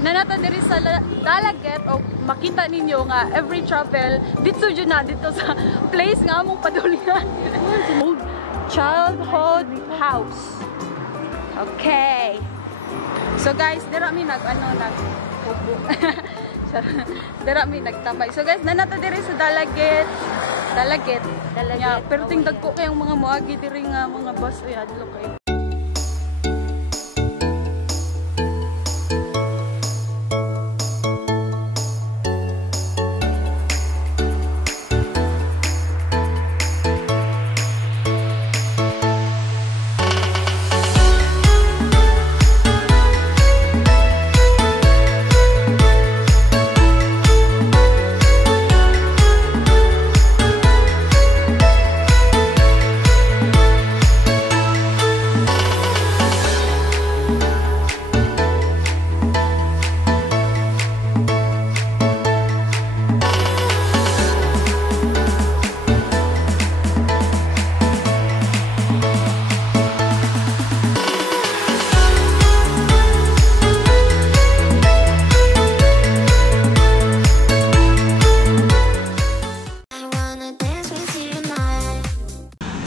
Nanata diri sa Dalaguete o makita ninyo nga every travel dito jud na dito sa place nga among padulian. Childhood house. Okay. So guys, dira mi nagpupo. Dira mi nagtambay. So guys, nanata diri sa Dalaguete. Yeah, pero ting dagko kayong mga moagi diri nga mga bus ay adlo kayo.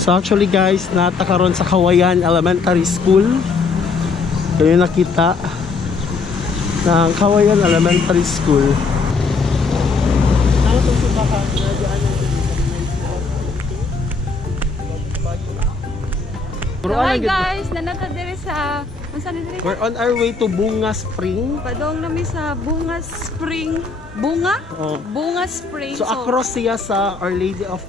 So actually guys, natakaroon sa Kawayan Elementary School. Ito yung nakita ng Kawayan Elementary School. So hi guys, nanata diri sa we're on our way to Bonga Spring. Padong nami sa Bonga Spring. Bonga? Oh. Bonga Spring. So across siya sa Our Lady of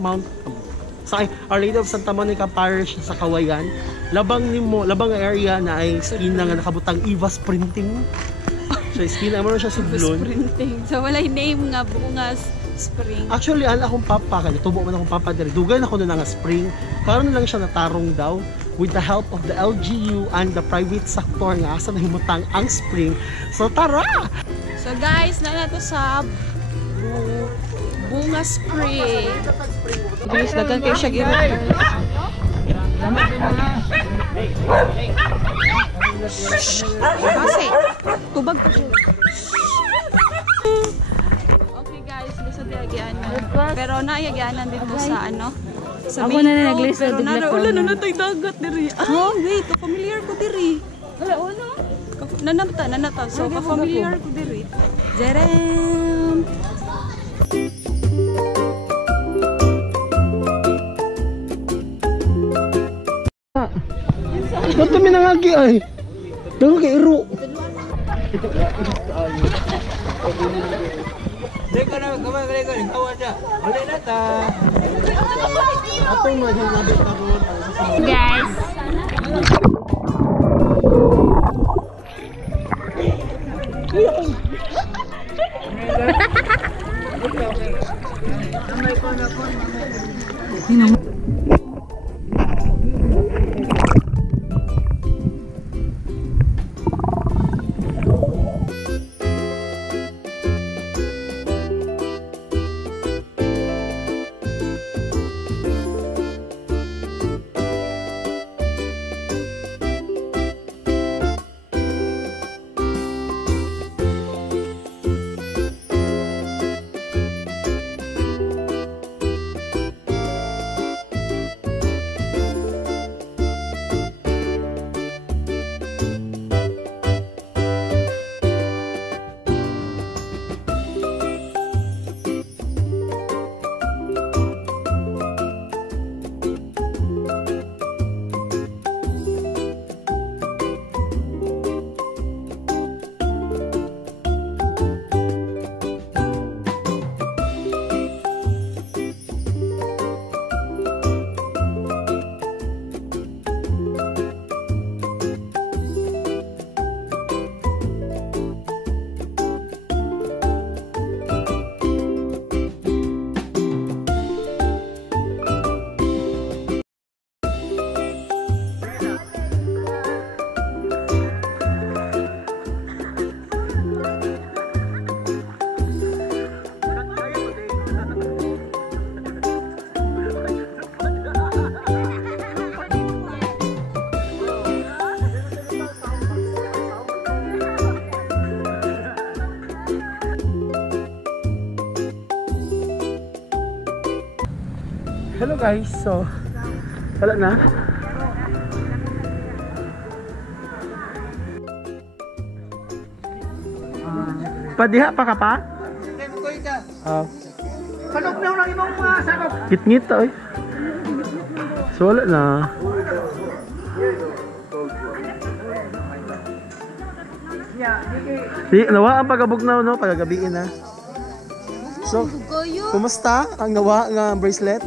Our Lady of Santa Monica Parish sa Kawayan. Labang area na ay skina nga nakabutang Eva's Printing. So skina mo na siya sudlon. Printing. So walay name nga Bonga Spring. Actually ana akong papa kay tubo man akong papa diri. Dugan ako na nga spring. Karon lang siya natarong daw with the help of the LGU and the private sector nga asa nahimutang ang spring. So tara. So guys, nato sa Bonga Spring. Guys, dagan kayo siya gira. Kasi, tubag pa siya. Okay guys, lisod yagianan. Pero naayagianan dito sa sa ako na naglisod. Pero ulan na natay dagat diri. Oh, wait, familiar ko diri. Wala, ano? Nanata. So, familiar ko diri. Jerem! Ba't kami nangagi ay? Dago kay Iro. Deko na kamay ko ni tawa siya. Wala na ta. Ato mo din nabit na ko. Guys. Hello guys, so wala na. Padiha pa ka pa? Panok na lang imong mga sakop. Git-ngit oy. So wala na. Di, nawa ang pagabugnaw no, pagagabiin na. So, kumusta ang nawa nga bracelet?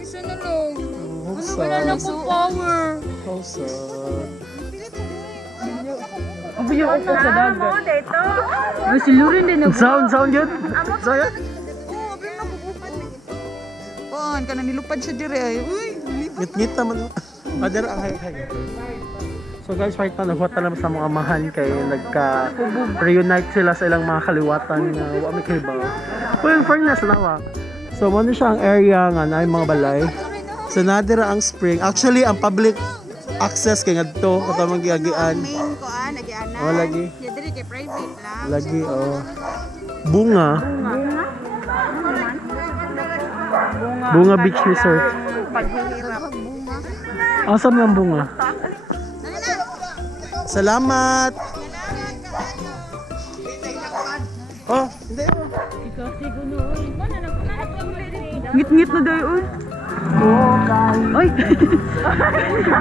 Isa na lang. Wala na ko power. So, Abi yung upo sa dagat. Ay, si Loren din nag- sound yun? So yun? Oo, abi na bubupan. Paan ka na nilupad siya dire ay. Uy, Ngit-ngit naman. Pader ang hay-hay. So guys, right now nagwata naman sa mga amahan kay nagka-reunite sila sa ilang mga kaliwatan na wami kay ba. Well, in fairness, nawa. So, ano siya ang area nga na mga balay. So, nadira ang spring. Actually, ang public access kay ngadto katong giagian. main ko nagianan. Oh, lagi. Ya dire kay private lang. Lagi, oh. Bunga. Bunga Beach Resort. Paghihirap. Asam ng bunga? Salamat! Oh, hindi. Ngit-ngit na dayo. Oy.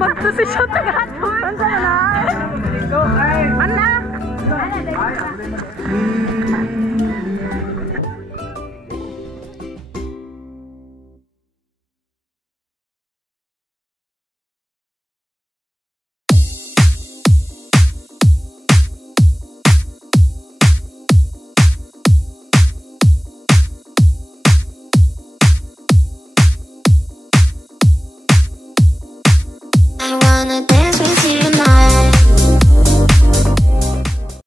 Magto si siya tagaton. Ano na? Ana. I wanna dance.